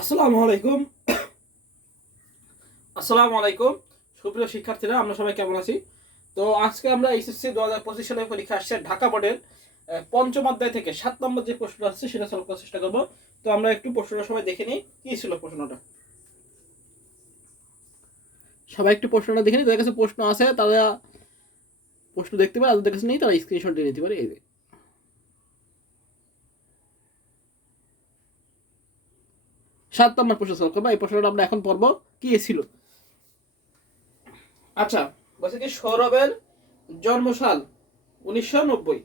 আসসালামু আলাইকুম। আসসালামু আলাইকুম। সুপ্রিয় শিক্ষার্থীরা, আমরা সবাই কেমন আছি? তো আজকে আমরা এইচএসসি দু হাজার পঁচিশ সালের পরীক্ষা আসছে ঢাকা বোর্ডের পঞ্চম অধ্যায় থেকে সাত নম্বর যে প্রশ্ন আসছে সেটা সলভ করার চেষ্টা করব। তো আমরা একটু প্রশ্নটা সবাই দেখে নিই। কি ছিল প্রশ্নটা? সবাই একটু প্রশ্নটা দেখে নিই। যাদের কাছে প্রশ্ন আছে, তারা প্রশ্ন দেখতে পারে যাদের কাছে নেই, তারা স্ক্রিনশট দিয়ে নিতে পারে। এই সাত নম্বর প্রশ্ন সলভ করব এই প্রশ্নটা আমরা এখন পড়ব। কি ছিল? আচ্ছা বলছে কি, সৌরভের জন্মসাল উনিশশো নব্বই,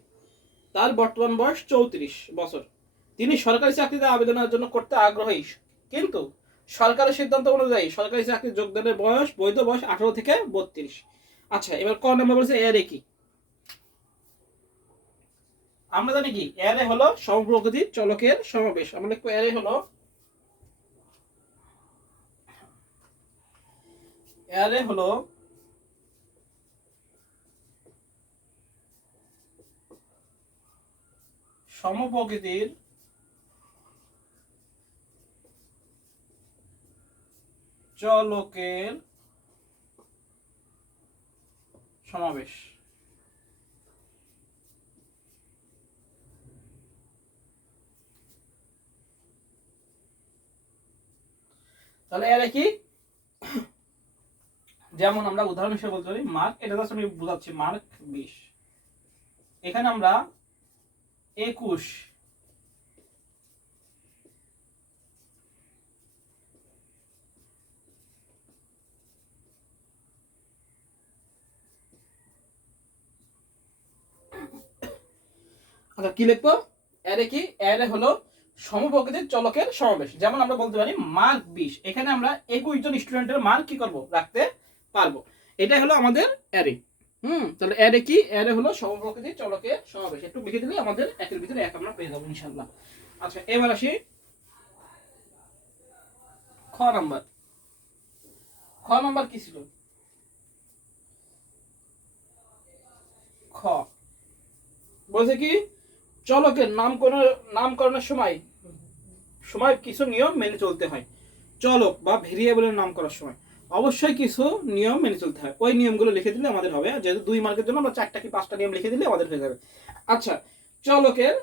তার বর্তমান বয়স চৌত্রিশ বছর। তিনি সরকারি চাকরিতে আবেদনের জন্য করতে আগ্রহী। কিন্তু সরকারের সিদ্ধান্ত অনুযায়ী সরকারি চাকরি যোগদানের বয়স, বৈধ বয়স আঠারো থেকে বত্রিশ। আচ্ছা এবার ক নম্বর বলছে এর কি? আমরা জানি কি এরে হলো সমপ্রকৃতির চলকের সমাবেশ। আমরা এরে হলো এরে হলো সমপ্রকৃতির চলকের সমাবেশ। তাহলে এর কি? যেমন আমরা উদাহরণ হিসেবে বলতে পারি মার্ক এটা জাস্ট আমি বোঝাচ্ছি মার্ক বিশ। এখানে আমরা একুশ আচ্ছা কি লিখব? এরে কি? এরে হলো সমপ্রকৃতির চলকের সমাবেশ। যেমন আমরা বলতে পারি মার্ক বিশ। এখানে আমরা একুশ জন স্টুডেন্টের মার্ক কি করব? রাখতে পারব। এটাই হলো আমাদের অ্যারে হুম, তাহলে অ্যারে কি? অ্যারে হলো সমপ্রকৃতি চলকের সমাবেশ। একটু লিখে দিলে আমাদের একের ভিতরে এক আমরা পেয়ে যাব ইনশাল্লাহ আচ্ছা এবার আসি খ নাম্বার। খ নাম্বার কি ছিল? খ। বলছে কি? চলকের নামকরণ, নামকরণের সময় সময় কিছু নিয়ম মেনে চলতে হয়। চলক বা ভেরিয়েবলের নাম করার সময়। অবশ্যই কিছু নিয়ম মেনে চলতে হয়। ওই নিয়মগুলো লিখে দিলে আমাদের হবে। যেহেতু দুই মার্কের জন্য, আমরা চারটা কি পাঁচটা নিয়ম লিখে দিলে আমাদের হয়ে যাবে। আচ্ছা চলকের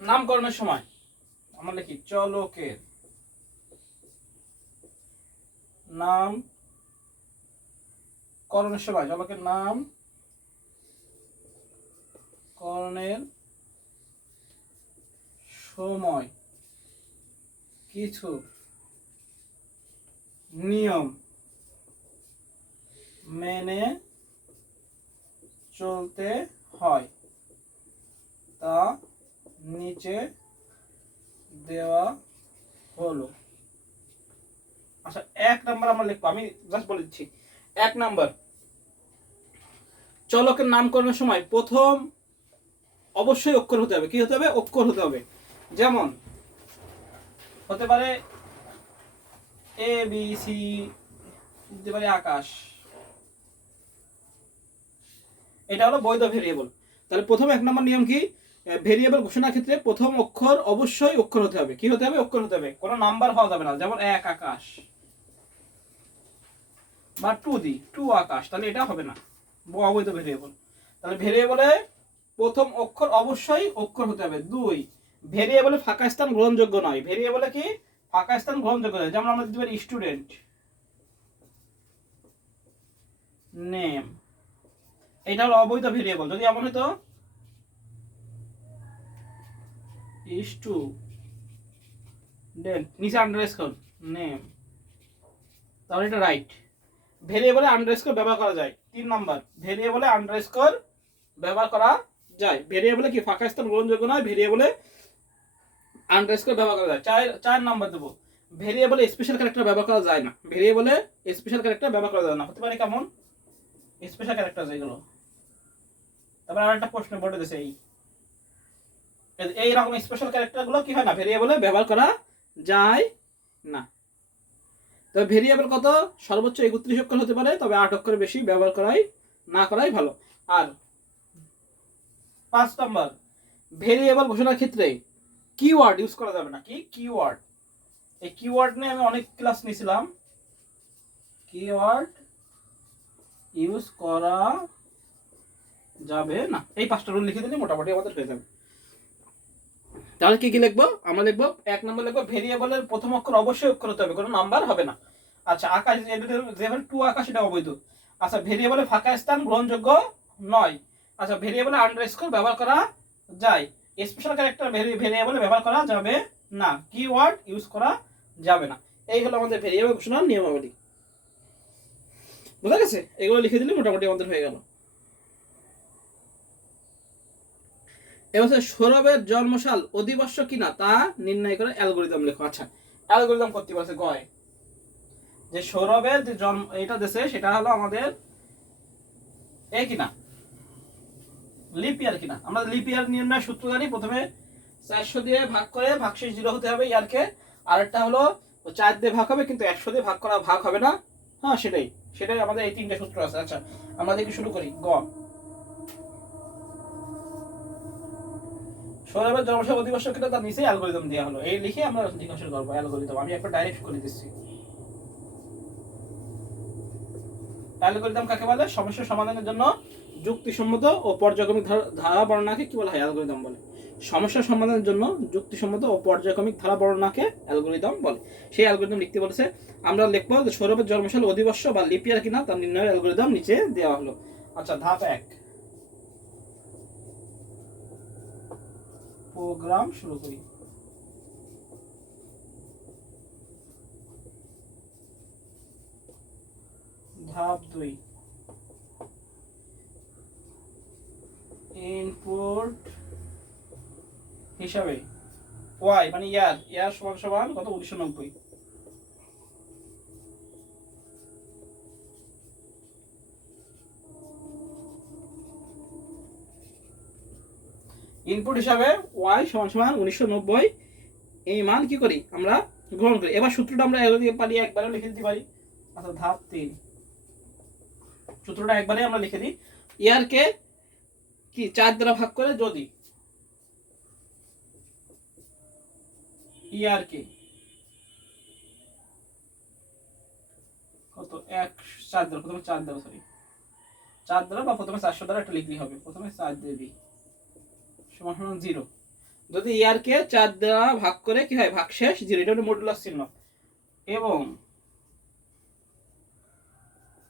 নামকরণের সময়। আমরা লিখি চলকের নাম করণের সময়। চলকের নাম করণের সময়। কিছু নিয়ম মেনে চলতে হয়। তা নিচে দেওয়া হলো। আচ্ছা এক নাম্বার আমরা লিখব। আমি জাস্ট বলে দিচ্ছি। এক নাম্বার। চলকের নামকরণের সময় প্রথম অবশ্যই অক্ষর হতে হবে। কি হতে হবে? অক্ষর হতে হবে। যেমন, হতে পারে এ বি সি দিতে পারে আকাশ। এটা হলো বৈধ ভেরিয়েবল তাহলে প্রথম এক নম্বর নিয়ম কি? ভেরিয়েবল ঘোষণার ক্ষেত্রে প্রথম অক্ষর অবশ্যই অক্ষর হতে হবে। কি হতে হবে? অক্ষর হতে হবে। কোনো নাম্বার হওয়া যাবে না। যেমন এক আকাশ বা টু দি টু আকাশ। তাহলে এটা হবে না। অবৈধ ভেরিয়েবল তাহলে ভেরিয়েবলে প্রথম অক্ষর অবশ্যই অক্ষর হতে হবে। দুই ভেরিয়েবলে ফাঁকা স্থান গ্রহণযোগ্য নয়। ভেরিয়েবলে কি? ফাঁকা স্থান গ্রহণযোগ্য যেমন আমরা দিতে পারি স্টুডেন্ট নেম এটা হলো অবৈধ ভেরিয়েবল যদি এমন হতো টু নিচে আন্ডারস্কোর নেম তাহলে এটা রাইট ভেরিয়েবলে আন্ডারস্কোর ব্যবহার করা যায়। তিন নাম্বার ভেরিয়েবলে আন্ডারস্কোর ব্যবহার করা যায়। ভেরিয়েবলে কি? ফাঁকা স্থান গ্রহণযোগ্য নয়। ভেরিয়েবলে আন্ডারস্কোর ব্যবহার করা যায়। চার চার নাম্বার দেবো। ভেরিয়েবলে স্পেশাল ক্যারেক্টার ব্যবহার করা যায় না। ভেরিয়েবলে স্পেশাল ক্যারেক্টার ব্যবহার করা যায় না। হতে পারে কেমন? স্পেশাল ক্যারেক্টার যেগুলো তারপর আর একটা প্রশ্ন বোর্ডে দিয়েছে এই। এই- রকম স্পেশাল ক্যারেক্টারগুলো কি হয় না? ভেরিয়েবলে ব্যবহার করা যায় না। তবে ভেরিয়েবল কত? সর্বোচ্চ একত্রিশ অক্ষর হতে পারে, তবে আট অক্ষরের বেশি ব্যবহার করাই না করাই ভালো। আর পাঁচ নম্বর ভেরিয়েবল ঘোষণার ক্ষেত্রে কিওয়ার্ড ইউজ করা যাবে না। কি? কিওয়ার্ড এই কিওয়ার্ড নিয়ে আমি অনেক ক্লাস নিয়েছিলাম। কিওয়ার্ড ইউজ করা যাবে না। এই পাঁচটা রুল লিখে দিলে মোটামুটি আমাদের হয়ে যাবে। তাহলে কি কি লিখব? আমরা লিখব, এক নম্বর লিখব ভেরিয়েবলের প্রথম অক্ষর অবশ্যই অক্ষর হতে হবে, কোনো নাম্বার হবে না। আচ্ছা আকাশ যেভাবে টু আকাশ এটা অবৈধ। আচ্ছা ভেরিয়েবলে ফাঁকা স্থান গ্রহণযোগ্য নয়। আচ্ছা ভেরিয়েবলে আন্ডারস্কোর ব্যবহার করা যায়। স্পেশাল ক্যারেক্টার ভেরিয়েবলে ব্যবহার করা যাবে না। কিওয়ার্ড ইউজ করা যাবে না। এই হলো আমাদের ভেরিয়েবল ঘোষণার নিয়মাবলী। বোঝা গেছে? এগুলো লিখে দিলে মোটামুটি আমাদের হয়ে গেল। হচ্ছে সৌরভের জন্মসাল অধিবর্ষ কিনা তা নির্ণয় করে অ্যালগোরিদম লেখো। আচ্ছা অ্যালগোরিদম করতে পারছে গয়। যে সৌরভের যে জন্ম এটা দেশে সেটা হলো আমাদের এ কিনা? লিপিয়ার কিনা। আমরা লিপিয়ার নির্ণয় সূত্র জানি। প্রথমে চারশো দিয়ে ভাগ করে ভাগশেষ জিরো হতে হবে ইয়ারকে। আরেকটা হলো চার দিয়ে ভাগ হবে, কিন্তু একশো দিয়ে ভাগ করা ভাগ হবে না। হ্যাঁ সেটাই। সেটাই আমাদের এই তিনটে সূত্র আছে। আচ্ছা আমরা দেখি শুরু করি। গ। সৌরভের জনসংখ্যা অধিবর্ষ কিনা তার নিচে অ্যালগোরিদম দেওয়া হলো। এই লিখে আমরা জিজ্ঞাসা করব অ্যালগোরিদম আমি একবার ডাইরেক্ট করে দিচ্ছি। অ্যালগোরিদম কাকে বলে? সমস্যা সমাধানের জন্য যুক্তিসম্মত ও পর্যায়ক্রমিক ধারা- বর্ণনাকে কি বলা হয়? অ্যালগোরিদম বলে। সমস্যা সমাধানের জন্য যুক্তিসম্মত ও পর্যায়ক্রমিক ধারা বর্ণনাকে অ্যালগোরিদম বলে। সেই অ্যালগোরিদম লিখতে বলেছে, আমরা লিখব যে সৌরভের জন্মসাল অধিবর্ষ বা লিপিয়ার কিনা তার নির্ণয়ের অ্যালগোরিদম নিচে দেওয়া হলো। আচ্ছা ধাপ এক। প্রোগ্রাম শুরু করি। ধাপ দুই। ইনপুট হিসাবে ওয়াই মানে ইয়ার। ইয়ার সমান সমান কত? উনিশশো নব্বই। ইনপুট হিসাবে ওয়াই সমান সমান উনিশশো নব্বই। এই মান কি করি? আমরা গ্রহণ করি। এবার সূত্রটা আমরা পারি একবারে লিখে দিতে পারি। আচ্ছা ধাপ তিন। সূত্রটা একবারে আমরা লিখে দিই। ইয়ারকে কি, চার দ্বারা ভাগ করে যদি? ইয়ারকে কত? এক, চার দ্বারা, প্রথমে চার দ্বারা সরি চার দ্বারা বা প্রথমে চারশো দ্বারা একটা হবে। প্রথমে চার দেবি সমান জিরো। যদি ইয়ারকে চার দ্বারা ভাগ করে কি হয়? ভাগশেষ, জিরো, এটা চিহ্ন। এবং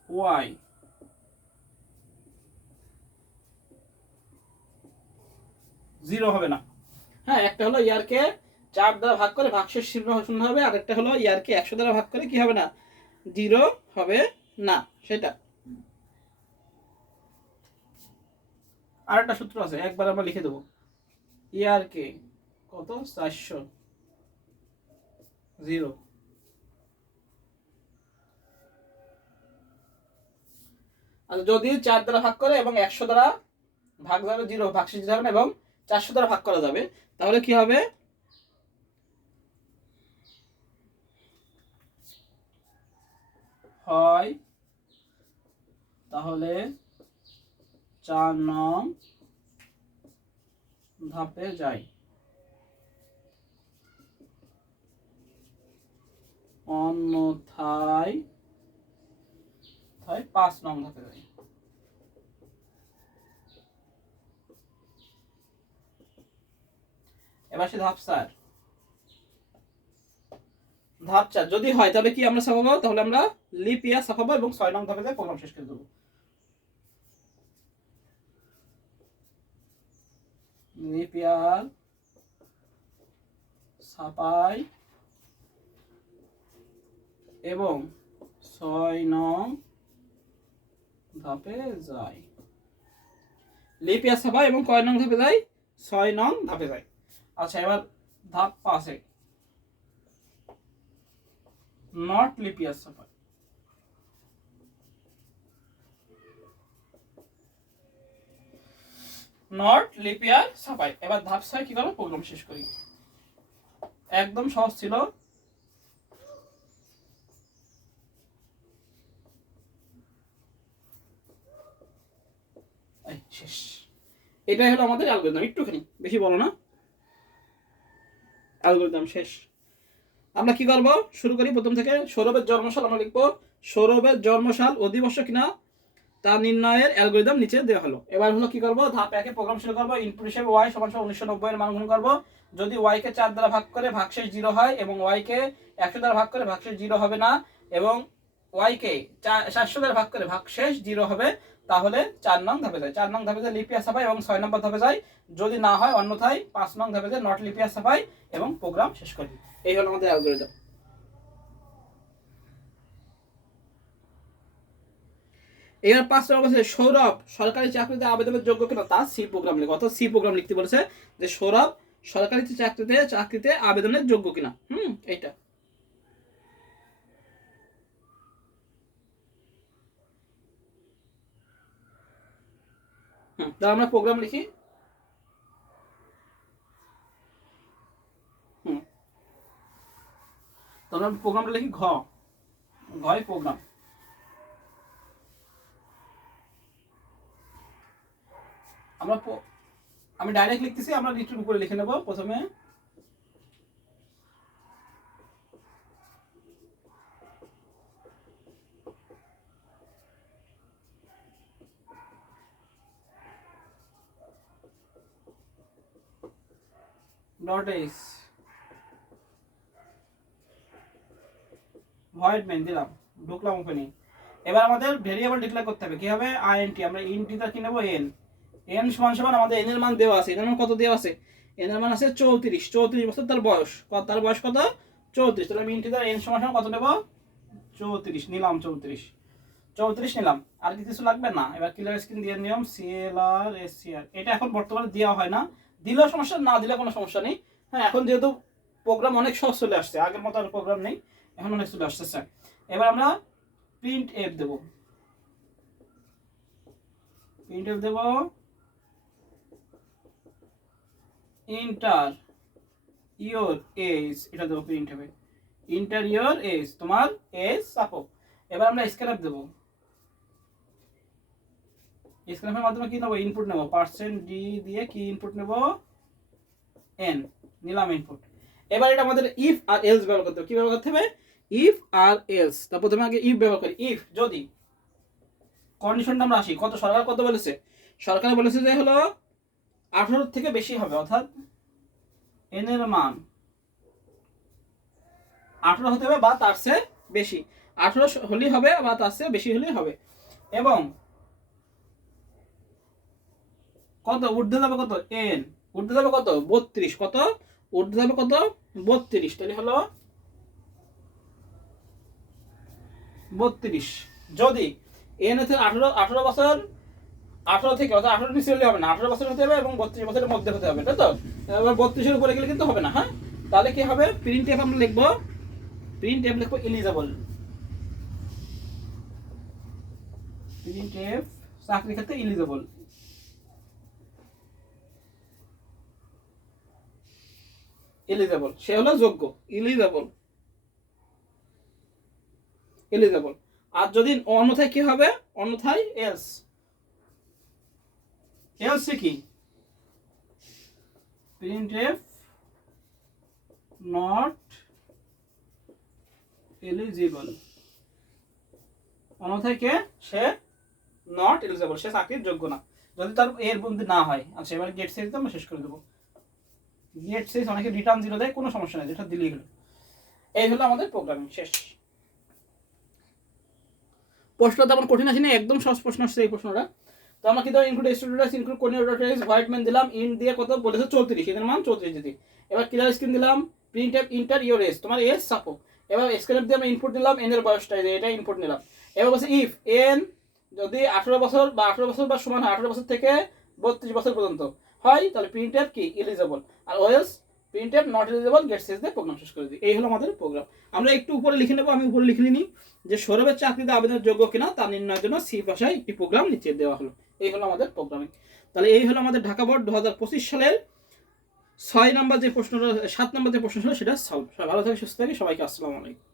ওয়াই জিরো হবে না। হ্যাঁ একটা হলো ইয়ারকে চার দ্বারা ভাগ করে ভাগশেষ শূন্য শূন্য হবে আর একটা হলো ইয়ারকে একশো দ্বারা ভাগ করে কি হবে না? জিরো হবে না সেটা। আর একটা সূত্র আছে একবার আমরা লিখে দেবো। ইয়ারকে কত? চারশো। জিরো। আর যদি চার দ্বারা ভাগ করে এবং একশো দ্বারা ভাগ যাবে জিরো ভাগশেষ যাবে না এবং চারশো দ্বারা ভাগ করা যাবে, তাহলে কি হবে? হয়, তাহলে চার নং ধাপে যাই। অন্যথায় পাঁচ নং ধাপে যাই। এবার সে ধাপ চার ধাপ চার, যদি হয় তাহলে কি আমরা ছাপাবো? তাহলে আমরা লিপিয়া ছাপাবো এবং ছয় নং ধাপে প্রোগ্রাম শেষ করে দেবো লিপিয়ার ছাপাই এবং ছয় নং ধাপে যাই। লিপিয়ার ছাপাই এবং কয় নং ধাপে যাই? ছয় নং ধাপে যাই। আচ্ছা এবার ধাপ পাঁচে। নট লিপিয়ার ছাপাই নট লিপিয়ার ছাপাই এবার ধাপ ছয় কি করব প্রোগ্রাম শেষ করি? একদম সহজ ছিল। শেষ। এটাই হলো আমাদের অ্যালগোরিদম একটুখানি, বেশি বলো না। অ্যালগোরিদম শেষ। আমরা কি করব? শুরু করি প্রথম থেকে। সৌরভের জন্মসাল আমরা লিখব। সৌরভের জন্মসাল অধিবর্ষ কিনা? তা নির্ণয়ের অ্যালগোরিদম নিচে দেওয়া হলো। এবার হলো কি করব? ধাপ একে প্রোগ্রাম শুরু করব। ইনপুট হিসেবে ওয়াই সমান সমান উনিশশো নব্বই এর মান গ্রহণ করব। যদি ওয়াই কে চার দ্বারা ভাগ করে ভাগশেষ জিরো হয় এবং ওয়াই কে একশো দ্বারা ভাগ করে ভাগশেষ জিরো হবে না এবং ওয়াই কে চারশো দ্বারা ভাগ করে ভাগশেষ জিরো হবে তাহলে চার নং ধাপে যায়। চার নং ধাপে যায় লিপিয়া সাফাই এবং ছয় নম্বর ধাপে যায় যদি না হয় অন্যথায় পাঁচ নং ধাপে যায় নট লিপিয়া সাফাই এবং প্রোগ্রাম শেষ করবি এই হলো আমাদের অ্যালগোরিদম এবার পাঁচ নম্বর বলছে, সৌরভ, সরকারি চাকরিতে আবেদনের যোগ্য কিনা? তা সি প্রোগ্রাম লিখো, অর্থাৎ সি প্রোগ্রাম লিখতে বলেছে যে, সৌরভ, সরকারি চাকরিতে চাকরিতে আবেদনের যোগ্য কিনা? হুম, এইটা। তাহলে আমরা প্রোগ্রাম লিখি। তাহলে আমরা প্রোগ্রামটা লিখি ঘ। ঘয় প্রোগ্রাম আমরা আমি ডাইরেক্ট লিখতেছি, আমরা লিস্টের উপরে লিখে নেব প্রথমে। ডট এস ভয়েড মেন দিলাম। ঢুকলাম ওপেনিং এবার আমাদের ভেরিয়েবল ডিক্লেয়ার করতে হবে। কি হবে? আইএনটি আমরা ইনটিটা কি নেব? এন এন সমান সমান আমাদের এন এর মান দেওয়া আছে। এর মান কত দেওয়া আছে? এন এর মান আছে চৌত্রিশ। চৌত্রিশ বছর তার বয়স। তার বয়স কত? চৌত্রিশ। তাহলে আমি ইনটিটা এন সমান সমান কত নেব? চৌত্রিশ। নিলাম চৌত্রিশ। চৌত্রিশ নিলাম। আর কিছু লাগবে? না। এবার ক্লিয়ার স্ক্রিন দিয়ে নিয়ম। সিএলআর এসসিআর এটা এখন বর্তমানে দেওয়া হয় না। দিলেও সমস্যা, না দিলে কোনো সমস্যা নেই। হ্যাঁ এখন যেহেতু প্রোগ্রাম অনেক সহজ চলে আসছে, আগের মতো আর প্রোগ্রাম নেই, এখন অনেক চলে আসছে স্যার এবার আমরা প্রিন্ট এফ দেব। প্রিন্ট এফ দেব। ইন্টার ইয়োর এজ এটা দেবো প্রিন্ট হবে ইন্টার ইয়োর এজ তোমার এজ সাপো এবার আমরা স্ক্যান দেবো। স্ক্যানের মাধ্যমে কি নেব? ইনপুট নেব। পার্সেন্ট ডি দিয়ে কি ইনপুট নেব? এন নিলাম ইনপুট এবার এটা আমাদের ইফ আর এলস ব্যবহার করতে হবে। কি ব্যবহার করতে হবে? ইফ আর এলস তার প্রথমে আগে ইফ ব্যবহার করি। ইফ যদি কন্ডিশনটা আমরা আসি, কত সরকার কত বলেছে? সরকার বলেছে যে হলো আঠারো থেকে বেশি হবে, অর্থাৎ এন এর মান। আঠারো হতে হবে বা তার চেয়ে বেশি। আঠারো হলেই হবে বা তার চেয়ে বেশি হলেই হবে। এবং কত? ঊর্ধ্বে যাবে কত? এন ঊর্ধ্বে যাবে কত? বত্রিশ। কত? ঊর্ধ্বে যাবে কত? বত্রিশ। তাহলে হলো বত্রিশ। যদি এন হচ্ছে আঠারো আঠারো বছর, আঠারো থেকে অর্থাৎ আঠারো নিচে হলে হবে না, আঠারো বছর হতে হবে এবং বত্রিশ বছরের মধ্যে হতে হবে, তাই তো? এবার বত্রিশের উপরে গেলে কিন্তু হবে না হ্যাঁ? তাহলে কি হবে? প্রিন্ট এফ আমরা লিখব প্রিন্ট এফ লিখব এলিজেবল প্রিন্ট এফ চাকরি ক্ষেত্রে এলিজেবল এলিজেবল সে হলো যোগ্য। এলিজেবল এলিজেবল আর যদি অন্যথায় কি হবে? অন্যথায় এলস এলস কি? প্রিন্ট এফ নট এলিজিবল অন্যথায় কে? সে নট এলিজিবল সে চাকরির যোগ্য না। যদি তার এর বন্ধু না হয় আচ্ছা এবার গেট সেট আমরা শেষ করে দেবো। গেট শেষ অনেকে রিটার্ন জিরো দেয়, কোনো সমস্যা নেই, যেটা দিলেই হলো। এই হলো আমাদের প্রোগ্রামিং শেষ। প্রশ্নটা তেমন কঠিন আছে না একদম সহজ প্রশ্ন আসছে এই প্রশ্নটা। তো আমরা কিন্তু include students include coordinator white man দিলাম ইন দিয়ে কত বলেছে চৌত্রিশ, এদের মান চৌত্রিশ দিদি এবার ক্লিয়ার স্ক্রিন দিলাম printf enter your S তোমার এস সাপো এবার স্ক্রিন দিয়ে আমরা ইনপুট দিলাম এন এর বয়সটা এটা ইনপুট নিলাম। এবার বলছে ইফ এন যদি আঠারো বছর বা আঠারো বছর বা সমান হয়, আঠারো বছর থেকে বত্রিশ বছর পর্যন্ত। হয়, তাহলে প্রিন্ট অ্যাপ কি? Eligible R else printf not eligible get শেষ দিয়ে প্রোগ্রাম শেষ করে দিই। এই হলো আমাদের প্রোগ্রাম আমরা একটু উপরে লিখে নেব, আমি উপরে লিখে নিই যে সৌরভের চাকরিতে আবেদনের যোগ্য কিনা, তা নির্ণয়ের জন্য সি ভাষায় একটি প্রোগ্রাম নিচে দেওয়া হলো। এই হলো আমাদের প্রোগ্রামিং তাহলে এই হলো আমাদের ঢাকা বোর্ড দু হাজার পঁচিশ সালের ছয় নম্বর যে প্রশ্নটা, সাত নম্বর যে প্রশ্ন ছিল, সেটা সলভ ভালো থাকে, সুস্থ থাকে, সবাইকে আসসালামু আলাইকুম।